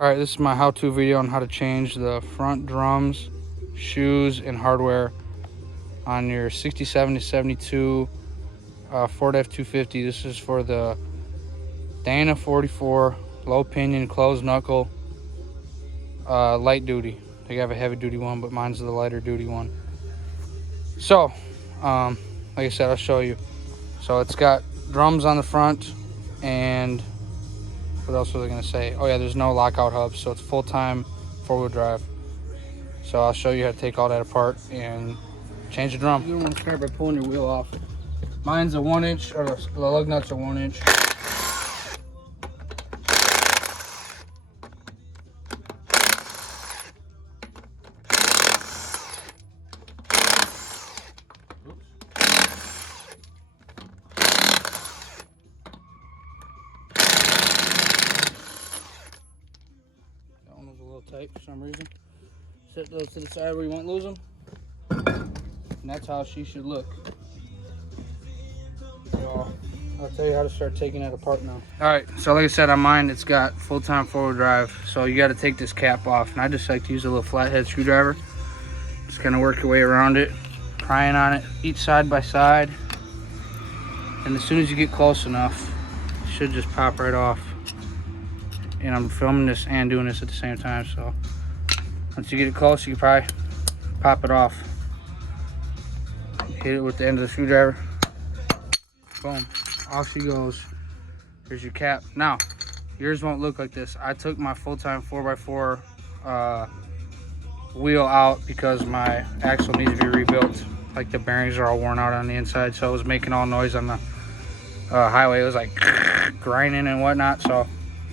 Alright, this is my how-to video on how to change the front drums, shoes, and hardware on your 67 to 72 Ford F250. This is for the Dana 44 low pinion closed knuckle light duty. They have a heavy duty one, but mine's the lighter duty one. So, like I said, I'll show you. So it's got drums on the front, and what else was I gonna say? Oh yeah, there's no lockout hub, so it's full-time four-wheel drive. So I'll show you how to take all that apart and change the drum. You don't want to start by pulling your wheel off. Mine's a 1-inch, or the lug nuts are 1-inch. Tight for some reason. Set those to the side where you won't lose them, and that's how she should look. So I'll tell you how to start taking it apart now. All right, so like I said, on mine it's got full-time four-wheel drive, so you got to take this cap off, and I just like to use a little flathead screwdriver. Just kind of work your way around it, prying on it each side by side, and as soon as you get close enough, it should just pop right off. And I'm filming this and doing this at the same time, so once you get it close, you can probably pop it off. Hit it with the end of the screwdriver. Boom, off she goes. Here's your cap. Now, yours won't look like this. I took my full-time 4x4 wheel out because my axle needs to be rebuilt. Like the bearings are all worn out on the inside, so it was making all noise on the highway. It was like grinding and whatnot, so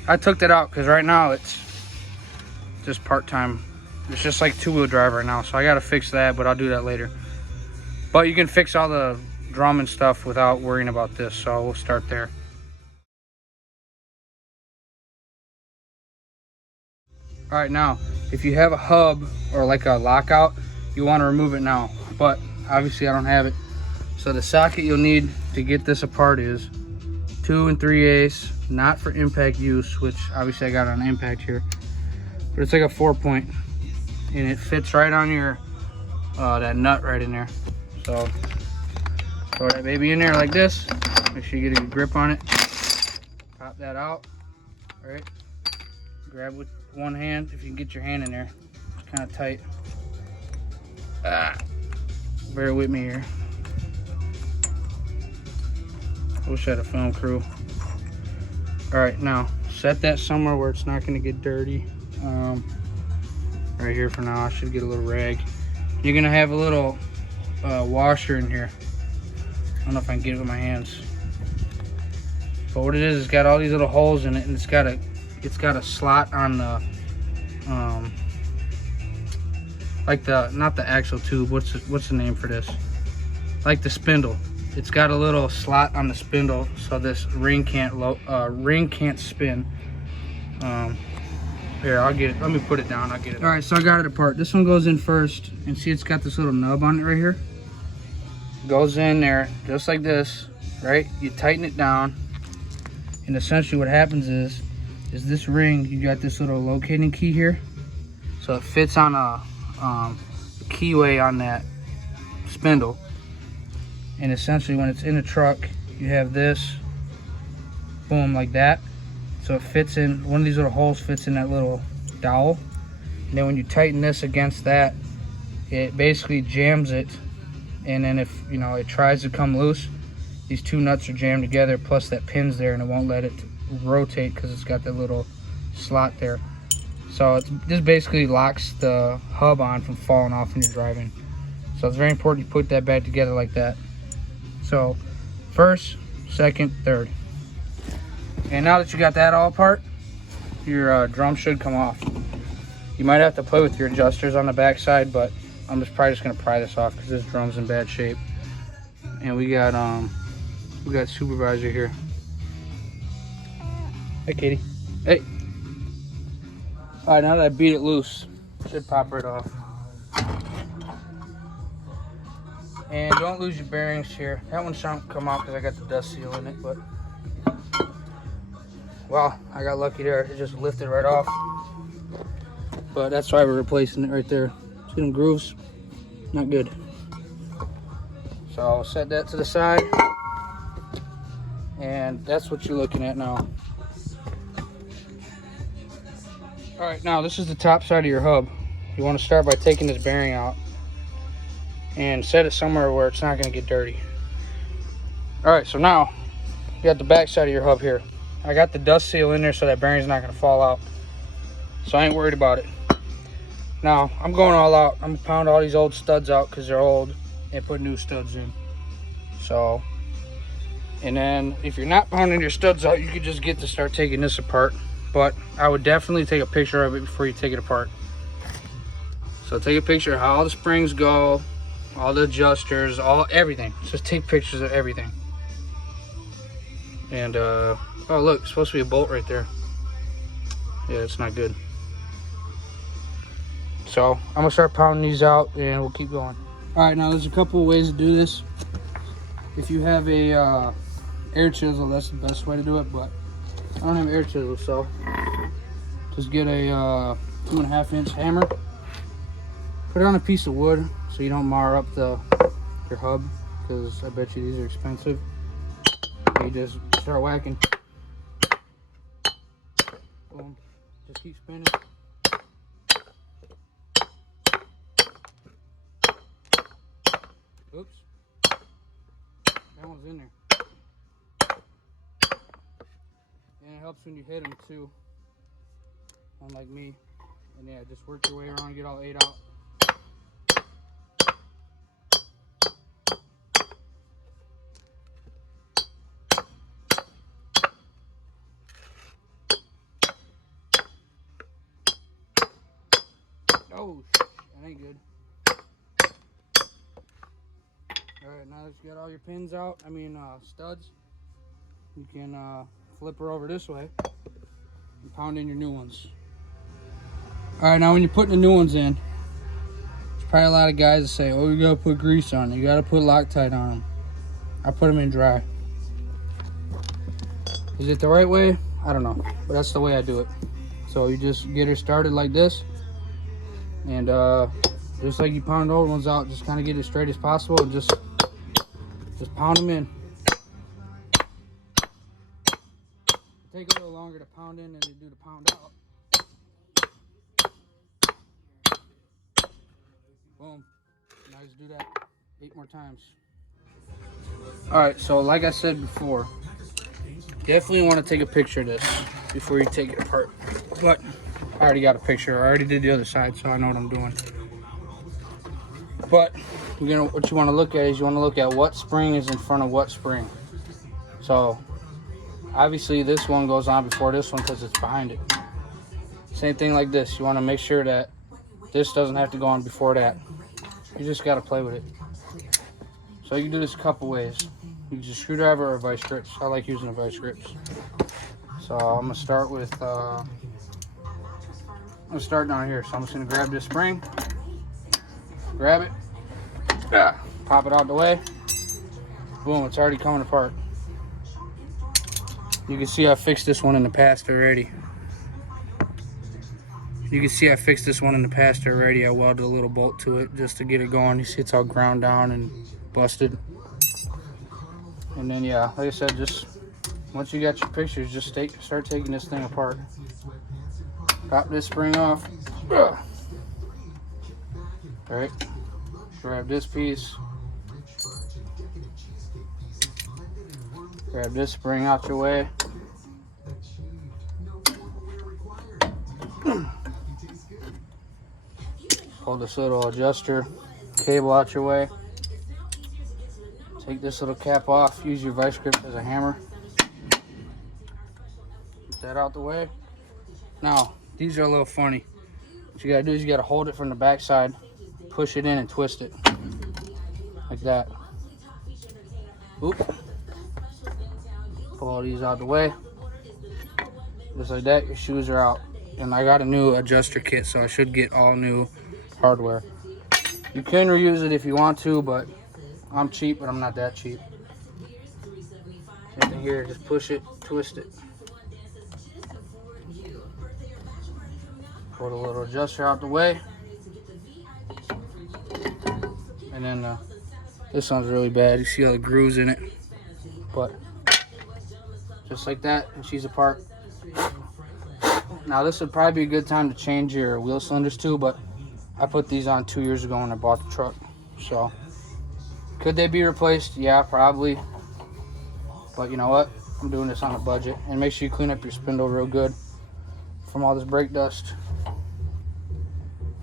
I took that out because right now it's just part-time. It's just like two-wheel drive right now, so I gotta fix that, but I'll do that later. But you can fix all the drum and stuff without worrying about this, so we'll start there. All right, now if you have a hub or like a lockout, you want to remove it now, but obviously I don't have it. So the socket you'll need to get this apart is 2 3/8, not for impact use, which obviously I got on impact here, but it's like a 4-point, and it fits right on your that nut right in there. So throw that baby in there like this. Make sure you get a good grip on it. Pop that out. All right, grab with one hand if you can get your hand in there. It's kind of tight. Bear with me here. Wish I had a film crew. All right, now set that somewhere where it's not going to get dirty. Right here for now. I should get a little rag. You're going to have a little washer in here. I don't know if I can get it with my hands, but what it is, it's got all these little holes in it, and it's got a slot on the like the, not the axle tube, what's the name for this, like the spindle. It's got a little slot on the spindle, so this ring can't spin. Here, I'll get it. Let me put it down. I'll get it. All right, so I got it apart. This one goes in first, and see, it's got this little nub on it right here. Goes in there just like this, right? You tighten it down, and essentially what happens is this ring, you got this little locating key here, so it fits on a keyway on that spindle. And essentially when it's in the truck, you have this, boom, like that. So it fits in, one of these little holes fits in that little dowel. And then when you tighten this against that, it basically jams it. And then if, you know, it tries to come loose, these two nuts are jammed together, plus that pin's there, and it won't let it rotate because it's got that little slot there. So this basically locks the hub on from falling off when you're driving. So it's very important you put that back together like that. So first, second, third. And now that you got that all apart, your drum should come off. You might have to play with your adjusters on the back side, but I'm probably just gonna pry this off because this drum's in bad shape. And we got supervisor here. Hey, Katie. Hey. All right, now that I beat it loose, it should pop right off. And don't lose your bearings here. That one shan't come out because I got the dust seal in it, but well, I got lucky there. It just lifted right off. but that's why we're replacing it right there. See them grooves? Not good. So I'll set that to the side, and that's what you're looking at now. All right, now this is the top side of your hub. You want to start by taking this bearing out and set it somewhere where it's not going to get dirty. All right, so now you got the back side of your hub here. I got the dust seal in there so that bearing's not going to fall out, so I ain't worried about it. Now I'm going all out. I'm gonna pound all these old studs out because they're old and put new studs in. So, and then if you're not pounding your studs out, you could just get to start taking this apart, but I would definitely take a picture of it before you take it apart. So take a picture of how all the springs go, all the adjusters, everything. Just take pictures of everything. And oh look, it's supposed to be a bolt right there. Yeah, it's not good. So I'm gonna start pounding these out and we'll keep going. All right, now there's a couple of ways to do this. If you have a air chisel, that's the best way to do it, but I don't have an air chisel, so just get a 2.5 inch hammer, put it on a piece of wood so you don't mar up your hub, because I bet you these are expensive. You just start whacking. Boom. Just keep spinning. Oops. That one's in there. And it helps when you hit them too. Unlike me. And yeah, just work your way around, get all 8 out. Oh, that ain't good. Alright, now that you got all your pins out, studs, you can flip her over this way and pound in your new ones. Alright, now when you're putting the new ones in, there's probably a lot of guys that say, oh, you gotta put grease on it, you gotta put Loctite on them. I put them in dry. Is it the right way? I don't know, but that's the way I do it. So you just get her started like this, and just like you pound old ones out, just kind of get it as straight as possible and just pound them in. Take a little longer to pound in than they do to pound out. Boom. Now just do that 8 more times. Alright, so like I said before, definitely want to take a picture of this before you take it apart. But I already got a picture. I already did the other side, so I know what I'm doing. But what you want to look at is you want to look at what spring is in front of what spring. So obviously this one goes on before this one because it's behind it. Same thing like this. You want to make sure that this doesn't have to go on before that. You just got to play with it. So you can do this a couple ways. You can use a screwdriver or vice grips. I like using a vice grips. So I'm gonna start with I'm gonna start down here. So I'm just gonna grab this spring, grab it, pop it out the way. Boom, it's already coming apart. You can see I fixed this one in the past already. I welded a little bolt to it just to get it going. You see it's all ground down and busted. And then yeah, like I said, just once you got your pictures, just start taking this thing apart. Pop this spring off. Alright, grab this piece. Grab this spring out your way. Pull this little adjuster cable out your way. Take this little cap off. Use your vice grip as a hammer. Get that out the way. Now, these are a little funny. What you gotta do is you gotta hold it from the back side, push it in and twist it. Like that. Oop. Pull all these out the way. Just like that, your shoes are out. And I got a new adjuster kit, so I should get all new hardware. You can reuse it if you want to, but I'm cheap, but I'm not that cheap. Same thing here, just push it, twist it. Pull the little adjuster out the way. And then this one's really bad. You see all the grooves in it. But just like that, and she's apart. Now this would probably be a good time to change your wheel cylinders too, but I put these on 2 years ago when I bought the truck. So could they be replaced? Yeah, probably. But you know what? I'm doing this on a budget. And make sure you clean up your spindle real good from all this brake dust.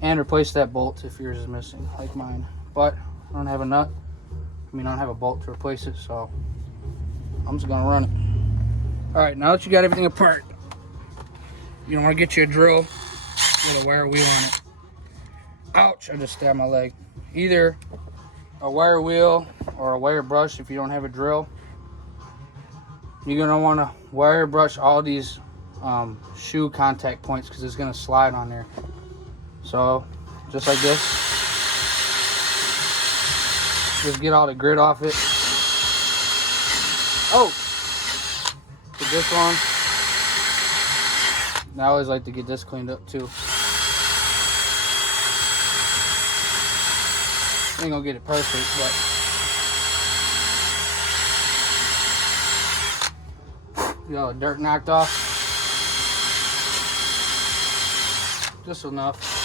And replace that bolt if yours is missing, like mine. But I don't have a nut. I don't have a bolt to replace it, so I'm just gonna run it. All right, now that you got everything apart, you want to get you a drill with a wire wheel on it. Ouch, I just stabbed my leg. Either a wire wheel or a wire brush if you don't have a drill. You're gonna want to wire brush all these shoe contact points because it's gonna slide on there. So just like this, just get all the grit off it. Oh, with this one, I always like to get this cleaned up too. Ain't gonna get it perfect, but get all the dirt knocked off, just enough.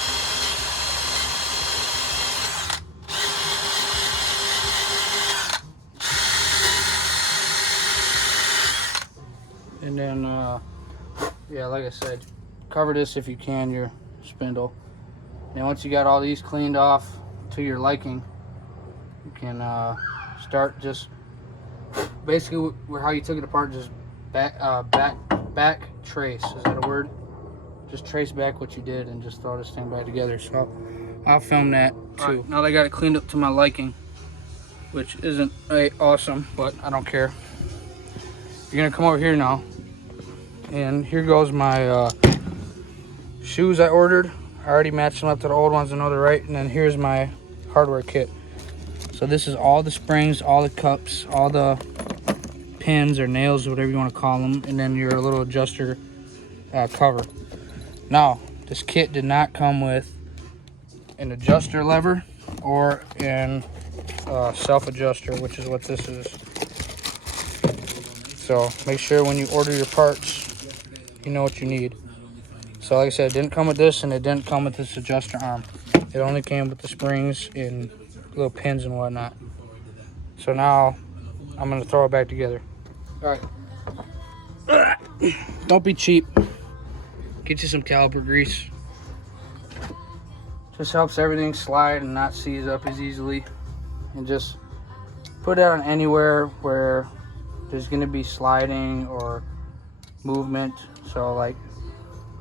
And then, yeah, like I said, cover this if you can, your spindle. And once you got all these cleaned off to your liking, you can start just basically how you took it apart, just back trace. Is that a word? Just trace back what you did and just throw this thing back together. So I'll film that too. Right, now that I got it cleaned up to my liking, which isn't awesome, but I don't care. You're gonna come over here now, and here goes my shoes I ordered. I already matched them up to the old ones. I know they're right. And then here's my hardware kit. So this is all the springs, all the cups, all the pins or nails, whatever you want to call them, and then your little adjuster cover. Now, this kit did not come with an adjuster lever or an self-adjuster, which is what this is. So make sure when you order your parts, you know what you need. So like I said, it didn't come with this, and it didn't come with this adjuster arm. It only came with the springs and little pins and whatnot. So now I'm gonna throw it back together. All right. Don't be cheap. Get you some caliper grease. Just helps everything slide and not seize up as easily. And just put it on anywhere where there's gonna be sliding or movement. So like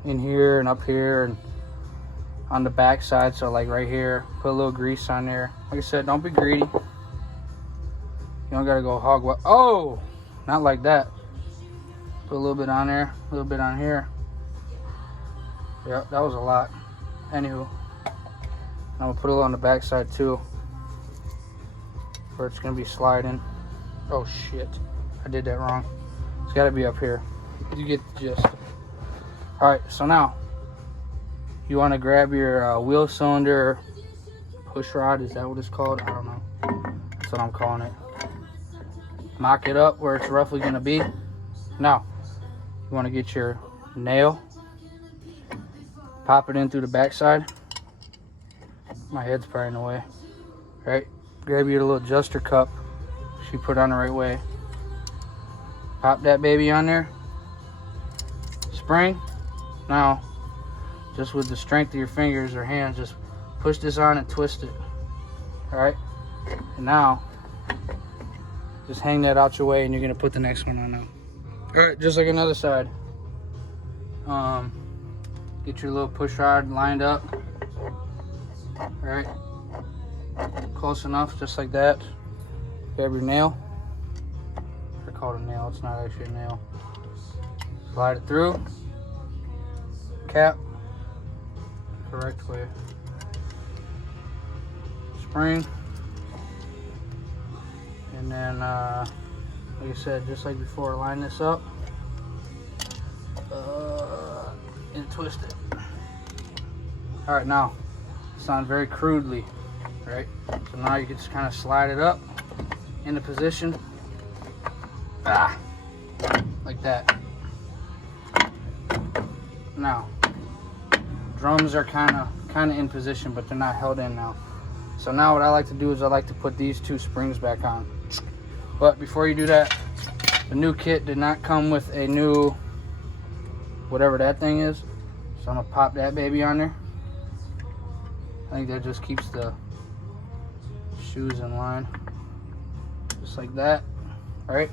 in here and up here and on the back side, so like right here, put a little grease on there. Like I said, don't be greedy. You don't gotta go hog wild. Oh, not like that. Put a little bit on there, a little bit on here. Yep, that was a lot. Anywho, I'm gonna put a little on the back side too, where it's gonna be sliding. Oh shit, I did that wrong. It's gotta be up here. You get the gist. All right, so now you want to grab your wheel cylinder push rod. Is that what it's called? I don't know. That's what I'm calling it. Mock it up where it's roughly going to be. Now, you want to get your nail, pop it in through the backside. My head's probably in the way. All right, grab your little adjuster cup. She put it on the right way. Pop that baby on there. Spring. Now, just with the strength of your fingers or hands, just push this on and twist it. All right, and now just hang that out your way, and you're gonna put the next one on now. All right, just like another side. Get your little push rod lined up. All right, close enough, just like that. Grab your nail. I call it a nail, it's not actually a nail. Slide it through. Cap. Correct way. Spring. And then, like I said, just like before, line this up. And twist it. All right, now it's on very crudely, right? So now you can just kind of slide it up into position, like that. Now, drums are kind of in position, but they're not held in now. So now what I like to do is I like to put these two springs back on. But before you do that, the new kit did not come with a new, whatever that thing is. So I'm gonna pop that baby on there. I think that just keeps the shoes in line. Just like that, right?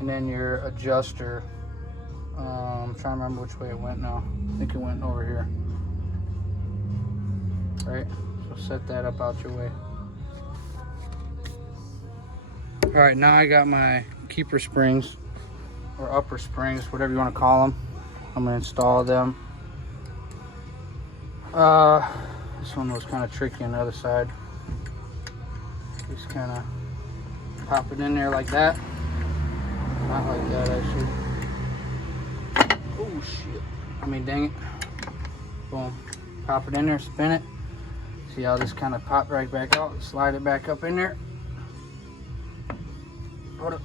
And then your adjuster, I'm trying to remember which way it went now. I think it went over here, right? So set that up out your way. All right, now I got my keeper springs, or upper springs, whatever you want to call them. I'm gonna install them. This one was kind of tricky on the other side. Just kind of pop it in there like that. Not like that, actually. Oh shit! I mean, dang it! Boom. Pop it in there, spin it. See how this kind of popped right back out? Slide it back up in there. Hold up.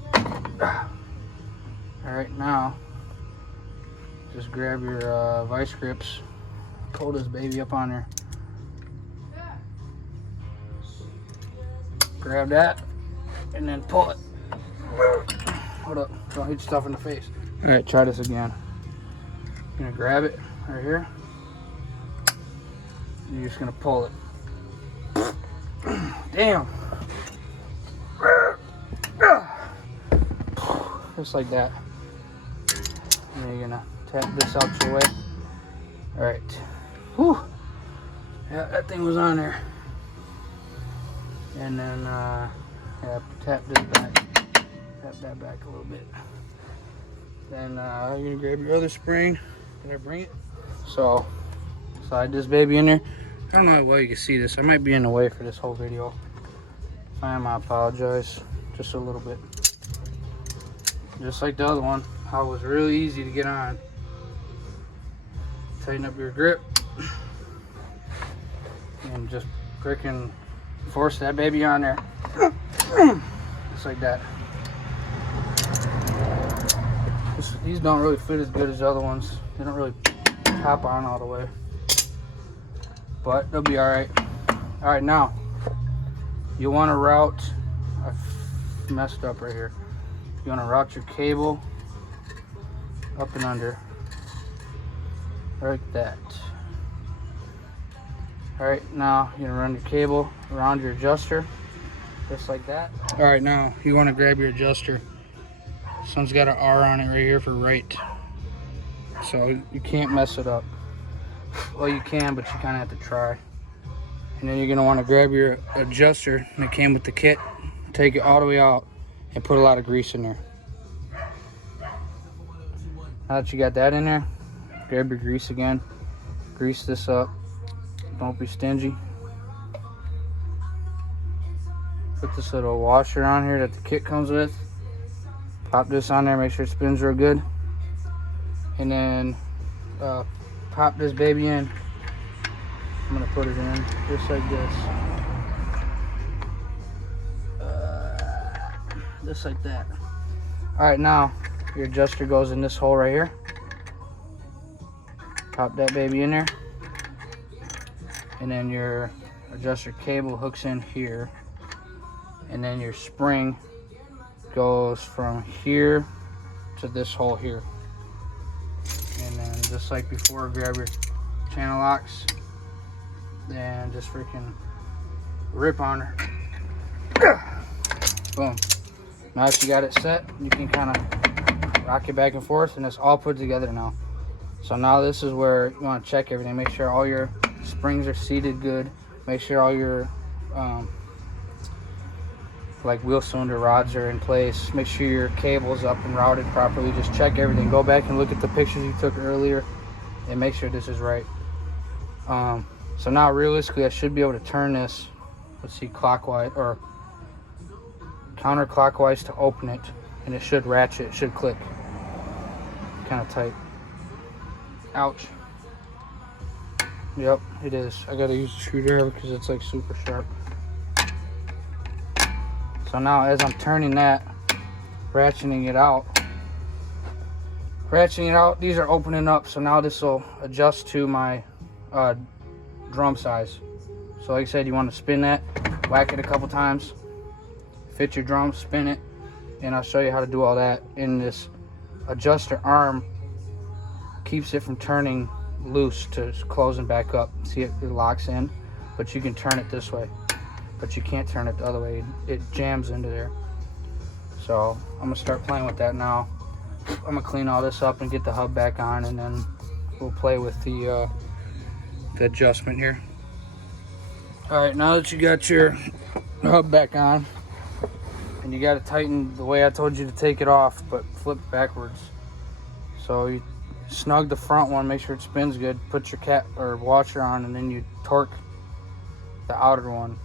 All right, now just grab your vice grips, pull this baby up on there. Grab that and then pull it. Hold up, don't hit yourself in the face. All right, try this again. You're gonna grab it right here. You're just gonna pull it. Damn. Just like that. And then you're gonna tap this out your way. All right. Whew. Yeah, that thing was on there. And then yeah, tap this back. Tap that back a little bit. Then you're gonna grab your other spring. Did I bring it? So slide this baby in there. I don't know how well you can see this. I might be in the way for this whole video. If I am, I apologize. Just a little bit. Just like the other one, how it was really easy to get on. Tighten up your grip. And just freaking force that baby on there. Just like that. These don't really fit as good as the other ones. They don't really pop on all the way. But they'll be alright. Alright, now you want to route, I messed up right here. You want to route your cable up and under, like that. Alright, now you're gonna run your cable around your adjuster, just like that. Alright, now you want to grab your adjuster. This one's got an R on it right here for right. So you can't mess it up. Well, you can, but you kind of have to try. And then you're gonna want to grab your adjuster that came with the kit, take it all the way out, and put a lot of grease in there. Now that you got that in there, grab your grease again, grease this up. Don't be stingy. Put this little washer on here that the kit comes with. Pop this on there, make sure it spins real good. And then pop this baby in. I'm gonna put it in just like this. Just like that. All right, now your adjuster goes in this hole right here. Pop that baby in there. And then your adjuster cable hooks in here. And then your spring goes from here to this hole here. And then just like before, grab your channel locks. Then just freaking rip on her. Boom. Now that you got it set, you can kind of rock it back and forth, and it's all put together now. So now this is where you want to check everything. Make sure all your springs are seated good. Make sure all your like wheel cylinder rods are in place. Make sure your cable's up and routed properly. Just check everything. Go back and look at the pictures you took earlier and make sure this is right. So now realistically I should be able to turn this, let's see, clockwise or counterclockwise to open it, and it should ratchet, it should click. Kind of tight. Ouch. Yep, it is. I gotta use a screwdriver because it's like super sharp. So now as I'm turning that, ratcheting it out, these are opening up. So now this will adjust to my drum size. So like I said, you want to spin that, whack it a couple times, fit your drum, spin it, and I'll show you how to do all that. In this adjuster arm keeps it from turning loose to closing back up. See, it locks in, but you can turn it this way, but you can't turn it the other way. It jams into there. So I'm gonna start playing with that now. I'm gonna clean all this up and get the hub back on, and then we'll play with the adjustment here. All right, now that you got your hub back on, and you got to tighten the way I told you to take it off, but flip backwards. So you snug the front one, make sure it spins good, put your cap or washer on, and then you torque the outer one.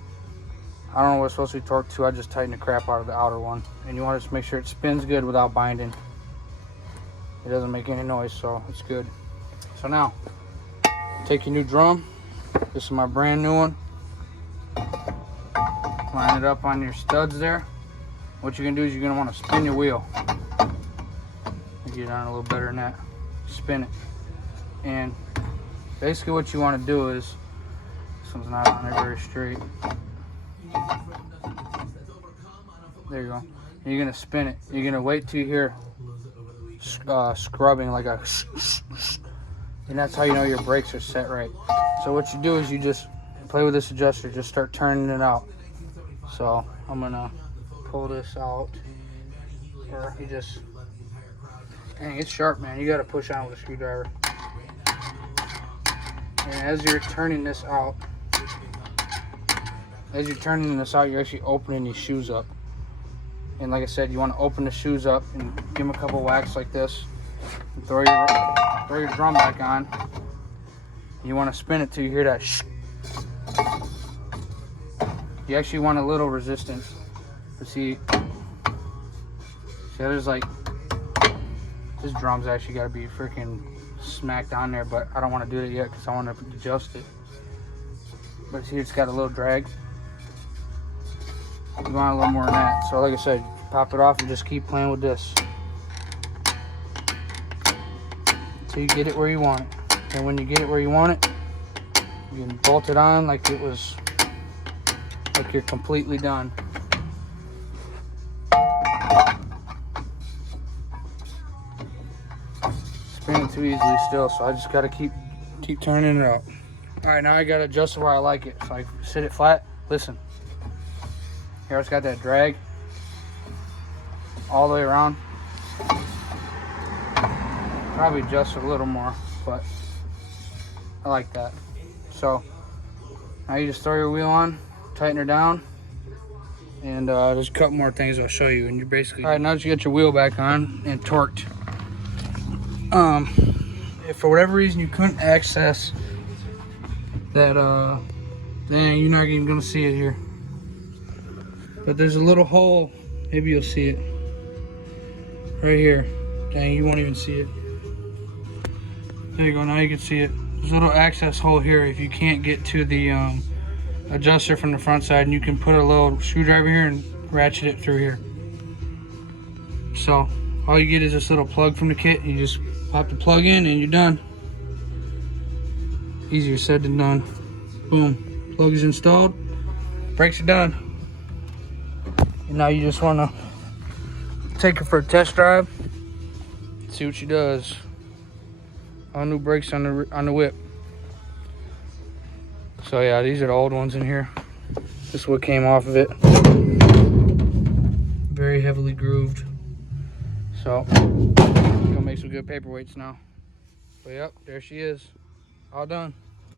I don't know what it's supposed to be torqued to. I just tighten the crap out of the outer one, and you want to just make sure it spins good without binding. It doesn't make any noise, so it's good. So now take your new drum. This is my brand new one. Line it up on your studs there. What you're gonna do is you're gonna want to spin your wheel. Get on a little better than that. Spin it. And basically what you want to do is, this one's not on there very straight. There you go. You're gonna spin it. You're gonna wait till you hear scrubbing, like a and that's how you know your brakes are set right. So what you do is you just play with this adjuster, just start turning it out. So I'm gonna pull this out, or you just, dang, it's sharp, man. You gotta push on with a screwdriver. And as you're turning this out, you're actually opening these shoes up. And like I said, you want to open the shoes up and give them a couple whacks like this, and throw your drum back on. You want to spin it till you hear that shh. You actually want a little resistance. But see, there's like, this drum's actually got to be freaking smacked on there, but I don't want to do it yet because I want to adjust it. But see, it's got a little drag. You want a little more than that. So like I said, pop it off and just keep playing with this until you get it where you want it. And when you get it where you want it, you can bolt it on like it was, like you're completely done. Spinning too easily still, so I just gotta keep turning it out. All right, now I gotta adjust it where I like it. So I sit it flat. Listen. Here it's got that drag all the way around. Probably adjust it a little more, but I like that. So now you just throw your wheel on, tighten her down, and there's a couple more things I'll show you. And you're basically, all right, now that you got your wheel back on and torqued, if for whatever reason you couldn't access that thing, you're not even gonna see it here. But there's a little hole, maybe you'll see it, right here. Dang, you won't even see it. There you go, now you can see it. There's a little access hole here if you can't get to the adjuster from the front side, and you can put a little screwdriver here and ratchet it through here. So all you get is this little plug from the kit. You just pop the plug in and you're done. Easier said than done. Boom, plug is installed, brakes are done. And now you just want to take her for a test drive, see what she does. All new brakes on the whip. So yeah, these are the old ones in here. This is what came off of it. Very heavily grooved. So gonna make some good paperweights now. But yep, there she is, all done.